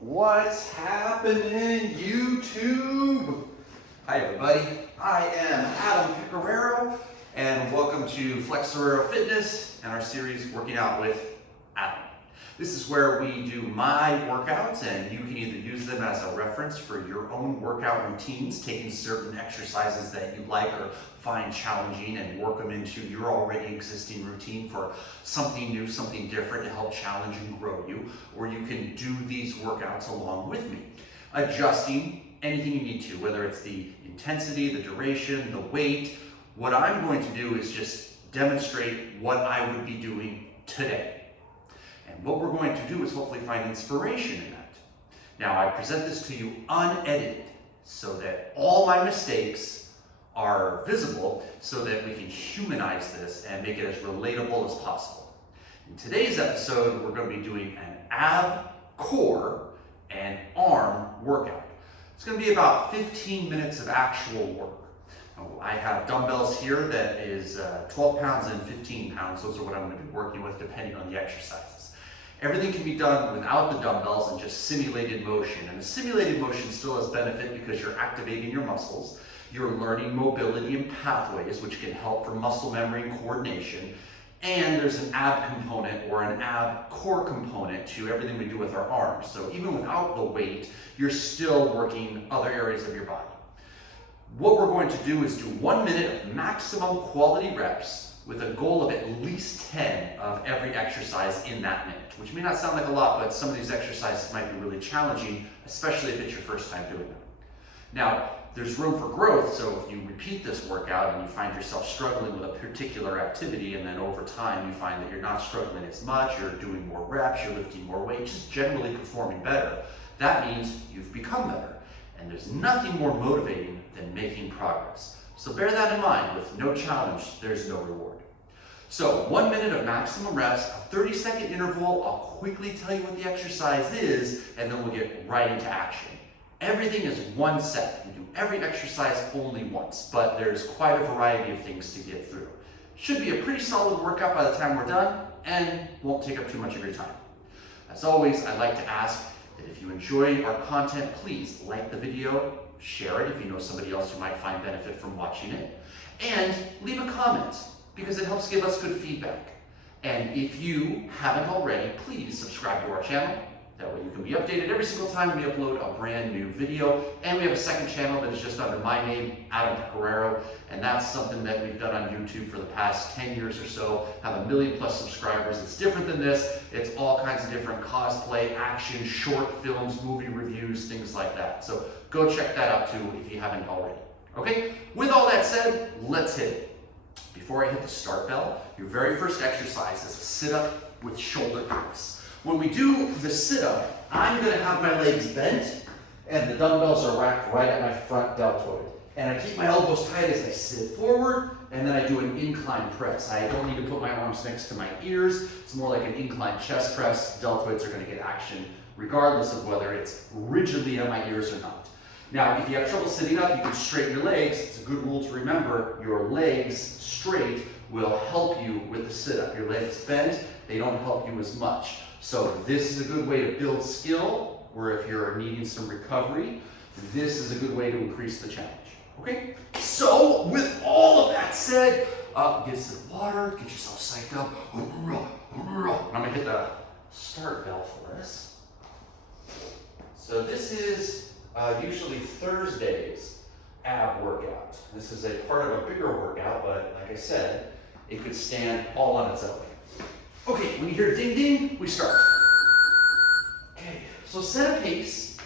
What's happening, YouTube? Hi, everybody. I am Adam Pecoraro, and welcome to Flexoraro Fitness and our series, Working Out with Adam. This is where we do my workouts, and you can either use them as a reference for your own workout routines, taking certain exercises that you like or find challenging and work them into your already existing routine for something new, something different to help challenge and grow you. Or you can do these workouts along with me, adjusting anything you need to, whether it's the intensity, the duration, the weight. What I'm going to do is just demonstrate what I would be doing today. And what we're going to do is hopefully find inspiration in that. Now, I present this to you unedited so that all my mistakes are visible so that we can humanize this and make it as relatable as possible. In today's episode, we're going to be doing an ab, core, and arm workout. It's going to be about 15 minutes of actual work. I have dumbbells here that is 12 pounds and 15 pounds. Those are what I'm going to be working with depending on the exercises. Everything can be done without the dumbbells and just simulated motion. And the simulated motion still has benefit because you're activating your muscles. You're learning mobility and pathways, which can help for muscle memory and coordination. And there's an ab component or an ab core component to everything we do with our arms. So even without the weight, you're still working other areas of your body. What we're going to do is do 1 minute of maximum quality reps with a goal of at least 10 of every exercise in that minute, which may not sound like a lot, but some of these exercises might be really challenging, especially if it's your first time doing them. Now, there's room for growth, so if you repeat this workout and you find yourself struggling with a particular activity, and then over time you find that you're not struggling as much, you're doing more reps, you're lifting more weight, just generally performing better, that means you've become better. And there's nothing more motivating than making progress. So bear that in mind. With no challenge, there's no reward. So 1 minute of maximum reps, a 30-second interval. I'll quickly tell you what the exercise is, and then we'll get right into action. Everything is one set. We do every exercise only once, but there's quite a variety of things to get through. Should be a pretty solid workout by the time we're done, and won't take up too much of your time. As always, I'd like to ask that if you enjoy our content, please like the video, share it if you know somebody else who might find benefit from watching it, and leave a comment because it helps give us good feedback. And if you haven't already, please subscribe to our channel. That way you can be updated every single time we upload a brand new video. And we have a second channel that is just under my name, Adam Pecoraro, and that's something that we've done on YouTube for the past 10 years or so, have 1 million+ subscribers. It's different than this. It's all kinds of different cosplay, action, short films, movie reviews, things like that. So go check that out too if you haven't already. Okay, with all that said, let's hit it. Before I hit the start bell, your very first exercise is a sit-up with shoulder press. When we do the sit-up, I'm going to have my legs bent and the dumbbells are racked right at my front deltoid. And I keep my elbows tight as I sit forward, and then I do an incline press. I don't need to put my arms next to my ears. It's more like an incline chest press. Deltoids are going to get action regardless of whether it's rigidly at my ears or not. Now, if you have trouble sitting up, you can straighten your legs. It's a good rule to remember. Your legs straight will help you with the sit-up. Your legs bent, they don't help you as much. So this is a good way to build skill, or if you're needing some recovery, this is a good way to increase the challenge. Okay? So, with all of that said, get some water, get yourself psyched up. I'm going to hit the start bell for us. So this is usually Thursday's ab workout. This is a part of a bigger workout, but like I said, it could stand all on its own. Okay, when you hear ding ding, we start. Okay, so set a pace.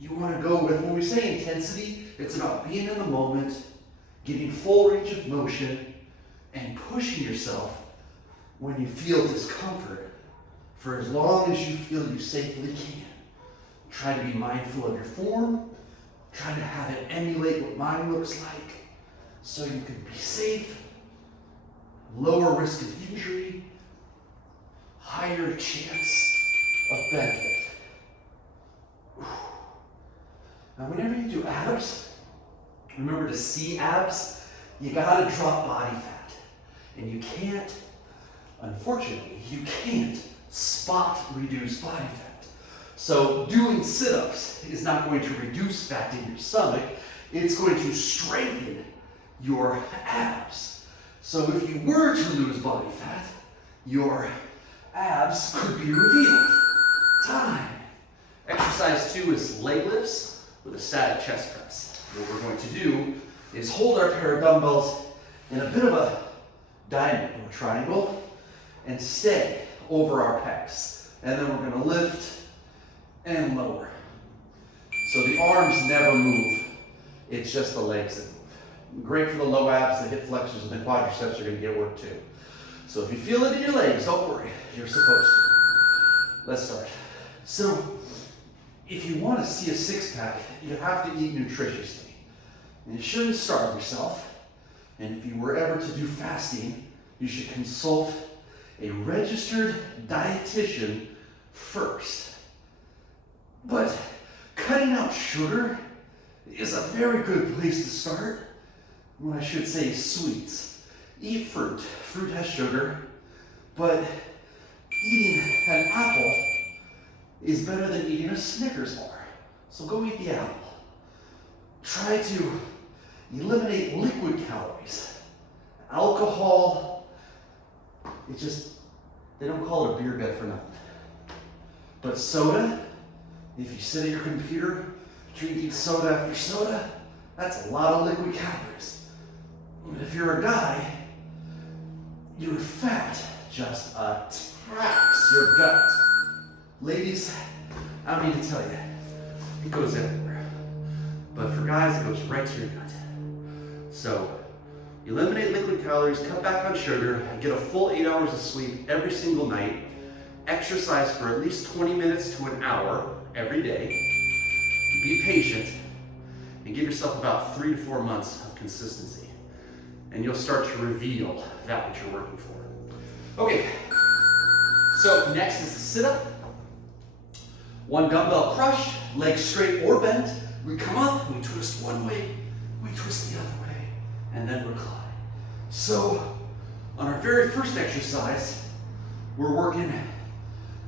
You want to go with, when we say intensity, it's about being in the moment, getting full range of motion, and pushing yourself when you feel discomfort for as long as you feel you safely can. Try to be mindful of your form. Try to have it emulate what mine looks like so you can be safe, lower risk of injury, higher chance of benefit. Now, whenever you do abs, remember to see abs, you gotta drop body fat. And you can't, unfortunately, you can't spot reduce body fat. So doing sit-ups is not going to reduce fat in your stomach, it's going to strengthen your abs. So if you were to lose body fat, your abs could be revealed. Time. Exercise 2 is leg lifts with a static chest press. What we're going to do is hold our pair of dumbbells in a bit of a diamond or triangle and stay over our pecs. And then we're going to lift and lower. So the arms never move. It's just the legs that move. Great for the low abs, the hip flexors, and the quadriceps are going to get work too. So if you feel it in your legs, don't worry. You're supposed to. Let's start. So if you want to see a six-pack, you have to eat nutritiously. And you shouldn't starve yourself. And if you were ever to do fasting, you should consult a registered dietitian first. But cutting out sugar is a very good place to start. Well, I should say sweets. Eat fruit. Fruit has sugar, but eating an apple is better than eating a Snickers bar. So go eat the apple. Try to eliminate liquid calories. Alcohol, they don't call it a beer gut for nothing. But soda, if you sit at your computer drinking soda after soda, that's a lot of liquid calories. And if you're a guy, your fat just attacks your gut. Ladies, I don't need to tell you, it goes everywhere. But for guys, it goes right to your gut. So, eliminate liquid calories, cut back on sugar, get a full 8 hours of sleep every single night, exercise for at least 20 minutes to an hour every day, be patient, and give yourself about 3 to 4 months of consistency. And you'll start to reveal that which you're working for. Okay, so next is the sit-up. One dumbbell crushed, legs straight or bent. We come up, we twist one way, we twist the other way, and then recline. So, on our very first exercise, we're working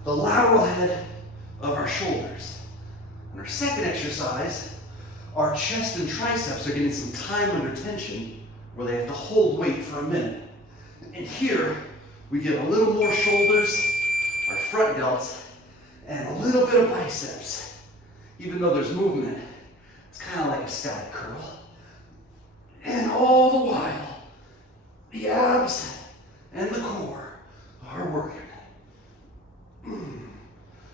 the lateral head of our shoulders. On our second exercise, our chest and triceps are getting some time under tension where they have to hold weight for a minute. And here, we get a little more shoulders, our front delts, and a little bit of biceps. Even though there's movement, it's kind of like a static curl. And all the while, the abs and the core are working.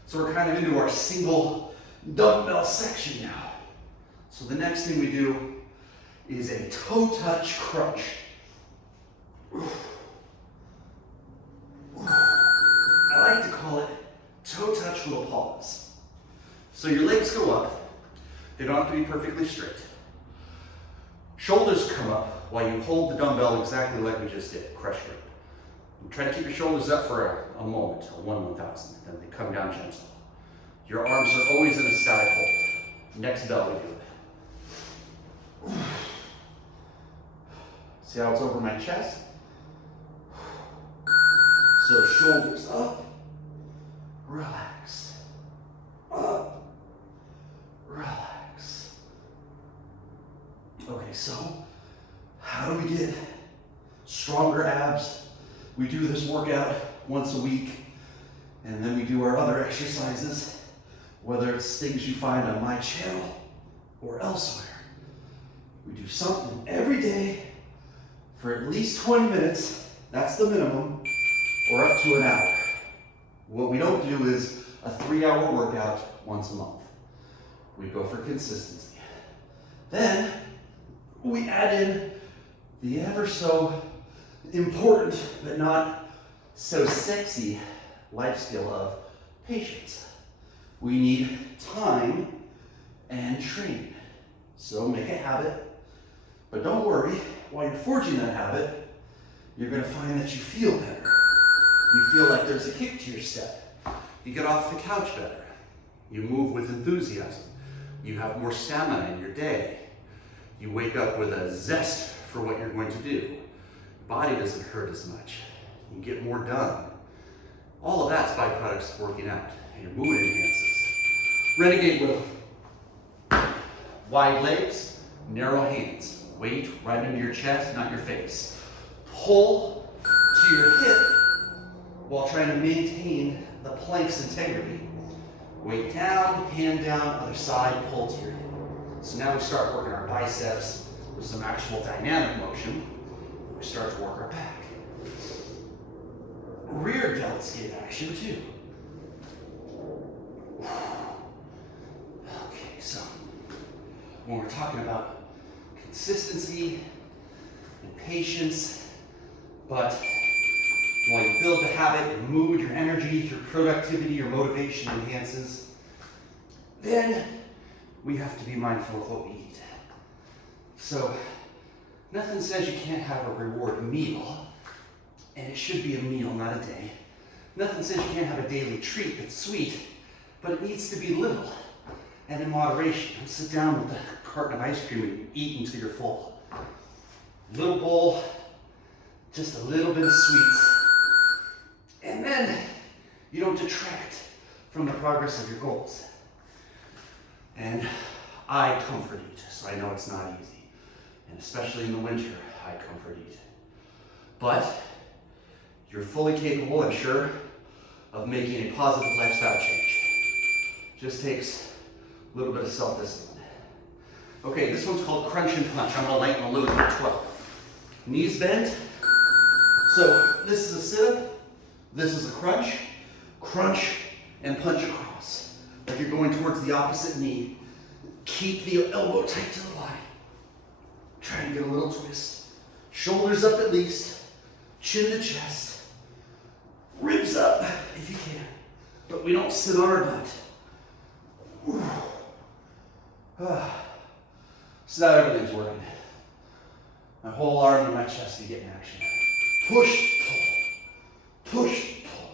So we're kind of into our single dumbbell section now. So the next thing we do is a toe touch crunch. I like to call it toe touch with a pause. So your legs go up. They don't have to be perfectly straight. Shoulders come up while you hold the dumbbell exactly like we just did, crush grip. Try to keep your shoulders up for a moment, a 1/1000, then they come down gentle. Your arms are always in a static hold. Next bell we do it. See how it's over my chest? So shoulders up, relax, up, relax. Okay, so how do we get stronger abs? We do this workout once a week, and then we do our other exercises, whether it's things you find on my channel or elsewhere. We do something every day for at least 20 minutes, that's the minimum, or up to an hour. What we don't do is a 3-hour workout once a month. We go for consistency. Then we add in the ever so important but not so sexy life skill of patience. We need time and training. So make a habit, but don't worry, while you're forging that habit, you're going to find that you feel better. You feel like there's a kick to your step. You get off the couch better. You move with enthusiasm. You have more stamina in your day. You wake up with a zest for what you're going to do. Your body doesn't hurt as much. You get more done. All of that's byproducts of working out. And your mood enhances. Renegade row. Wide legs, narrow hands. Weight right into your chest, not your face. Pull to your hip while trying to maintain the plank's integrity. Weight down, hand down, other side, pull to your hip. So now we start working our biceps with some actual dynamic motion. We start to work our back. Rear delts get action too. Okay, so when we're talking about consistency and patience, but while you build the habit, your mood, your energy, your productivity, your motivation enhances, then we have to be mindful of what we eat. So nothing says you can't have a reward meal, and it should be a meal, not a day. Nothing says you can't have a daily treat that's sweet, but it needs to be little and in moderation. Don't sit down with a carton of ice cream and eat until you're full. Little bowl, just a little bit of sweets. And then you don't detract from the progress of your goals. And I comfort eat, so I know it's not easy. And especially in the winter, I comfort eat. But you're fully capable, I'm sure, of making a positive lifestyle change. Just takes a little bit of self-discipline. Okay, this one's called crunch and punch. I'm gonna lighten the load at 12. Knees bent. So this is a sit-up, this is a crunch, and punch across. Like you're going towards the opposite knee. Keep the elbow tight to the line. Try and get a little twist. Shoulders up at least, chin to chest, ribs up if you can, but we don't sit on our butt. So now everything's working. My whole arm and my chest to get in action. Push, pull. Push, pull.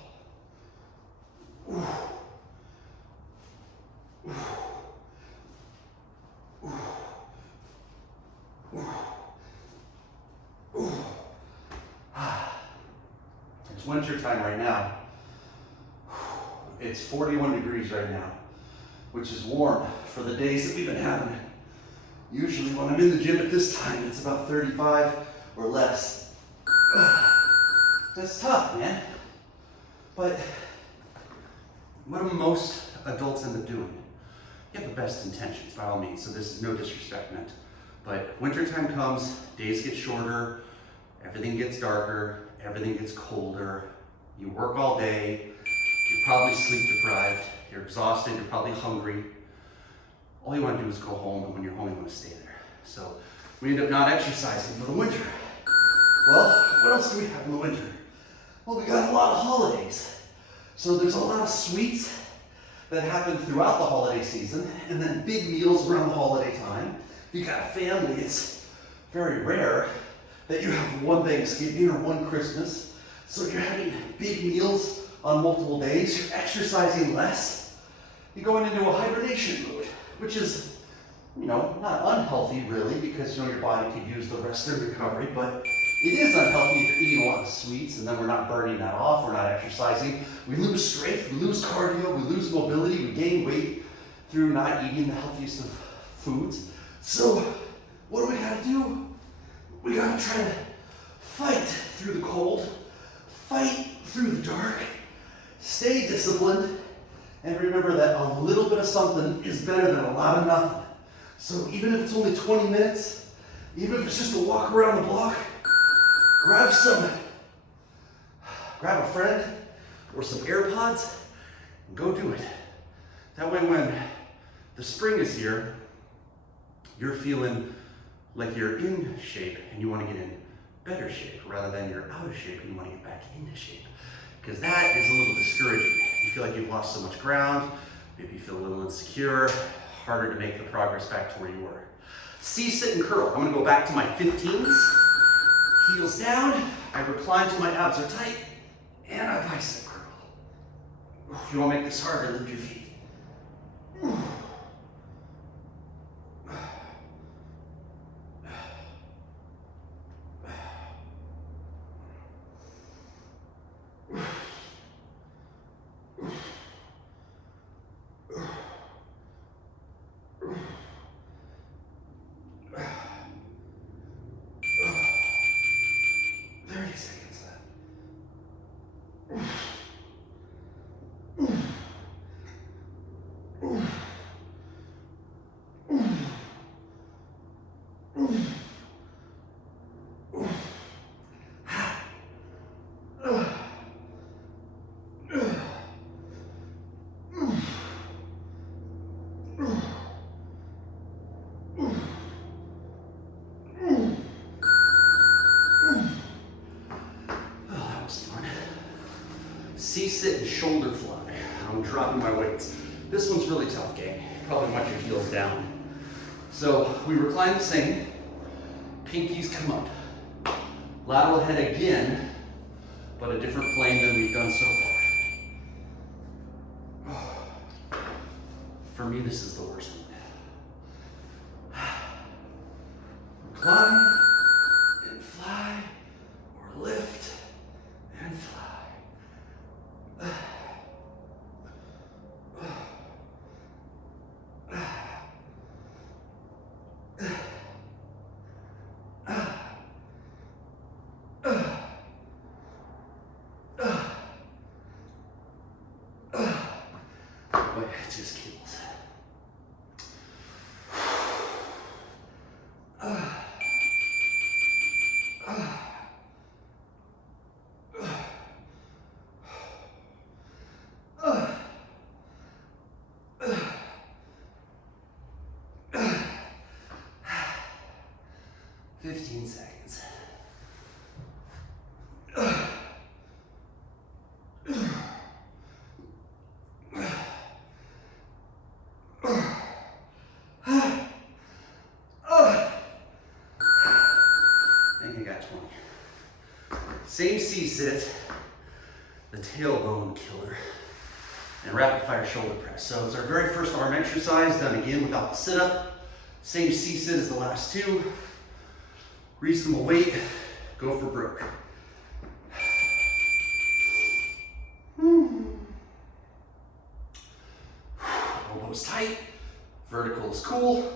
It's winter time right now. It's 41 degrees right now, which is warm for the days that we've been having. Usually when I'm in the gym at this time, it's about 35 or less. That's tough, man. But what do most adults end up doing? You have the best intentions, by all means, so this is no disrespect meant. But wintertime comes, days get shorter, everything gets darker, everything gets colder. You work all day, you're probably sleep deprived, you're exhausted, you're probably hungry. All you want to do is go home, and when you're home, you want to stay there. So we end up not exercising for the winter. Well, what else do we have in the winter? Well, we got a lot of holidays. So there's a lot of sweets that happen throughout the holiday season, and then big meals around the holiday time. If you got a family, it's very rare that you have one Thanksgiving or one Christmas. So you're having big meals on multiple days, you're exercising less, you're going into a hibernation mode, which is, not unhealthy really, because your body could use the rest of recovery, but it is unhealthy if you're eating a lot of sweets and then we're not burning that off, we're not exercising. We lose strength, we lose cardio, we lose mobility, we gain weight through not eating the healthiest of foods. So what do we gotta do? We gotta try to fight through the cold, fight through the dark, stay disciplined, and remember that a little bit of something is better than a lot of nothing. So even if it's only 20 minutes, even if it's just a walk around the block, grab a friend or some AirPods and go do it. That way when the spring is here, you're feeling like you're in shape and you want to get in better shape rather than you're out of shape and you want to get back into shape. Because that is a little discouraging. You feel like you've lost so much ground, maybe you feel a little insecure, harder to make the progress back to where you were. C, sit, and curl. I'm gonna go back to my 15s. Heels down, I recline till my abs are tight, and I bicep curl. If you wanna make this harder, lift your feet. C-sit and shoulder fly. I'm dropping my weights. This one's really tough, gang. Probably want your heels down. So we recline the same. Pinkies come up. Lateral head again, but a different plane than we've done so far. For me, this is the worst one. Recline and fly, or lift and fly. But it just kills. Fifteen seconds. 20. Same C-sit, the tailbone killer, and rapid fire shoulder press. So it's our very first arm exercise, done again without the sit-up. Same C-sit as the last two. Reasonable weight, go for broke. Elbows tight, vertical is cool.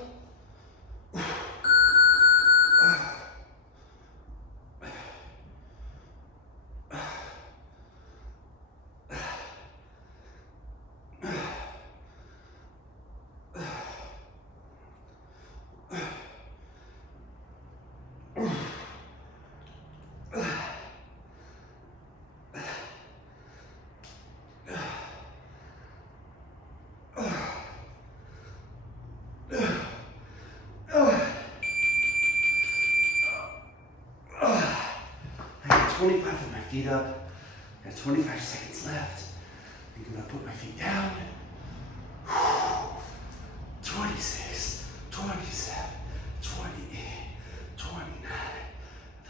I got 25 with my feet up. I got 25 seconds left. I'm gonna put my feet down. 26, 27, 28, 29,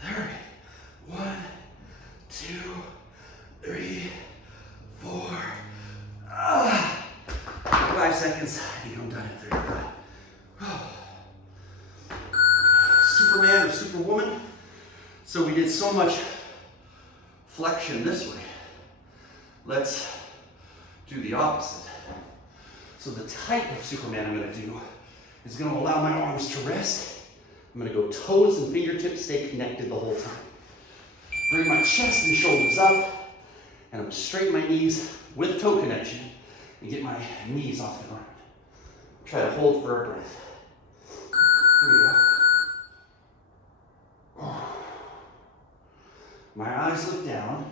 30. 1, 2, 3, 4. 5 seconds. I think I'm done at 35. Superman or Superwoman. So we did so much flexion this way. Let's do the opposite. So the type of Superman I'm going to do is going to allow my arms to rest. I'm going to go toes and fingertips stay connected the whole time. Bring my chest and shoulders up, and I'm going to straighten my knees with toe connection and get my knees off the ground. Try to hold for a breath. Here we go. My eyes look down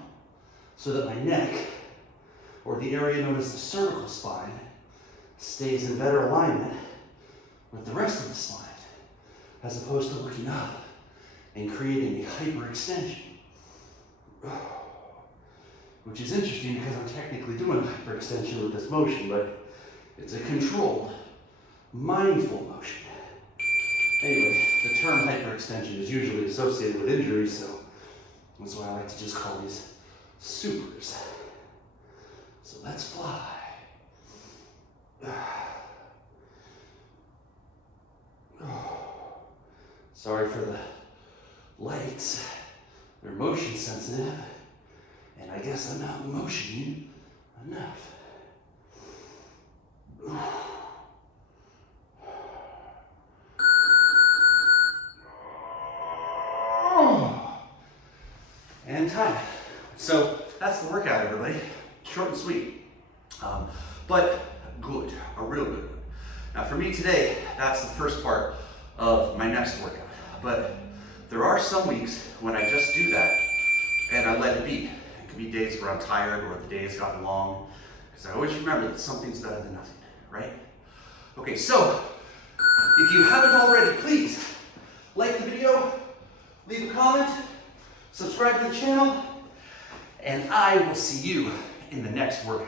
so that my neck, or the area known as the cervical spine, stays in better alignment with the rest of the spine, as opposed to looking up and creating a hyperextension. Which is interesting because I'm technically doing a hyperextension with this motion, but it's a controlled, mindful motion. Anyway, the term hyperextension is usually associated with injuries, so that's why I like to just call these supers. So let's fly. Sorry for the lights. They're motion sensitive, and I guess I'm not motioning enough. And time. So that's the workout, everybody. Short and sweet, but good, a real good one. Now for me today, that's the first part of my next workout. But there are some weeks when I just do that and I let it be. It could be days where I'm tired or the day has gotten long, because I always remember that something's better than nothing, right? Okay, so if you haven't already, please like the video, leave a comment, subscribe to the channel, and I will see you in the next workout.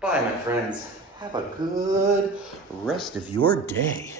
Bye, my friends. Have a good rest of your day.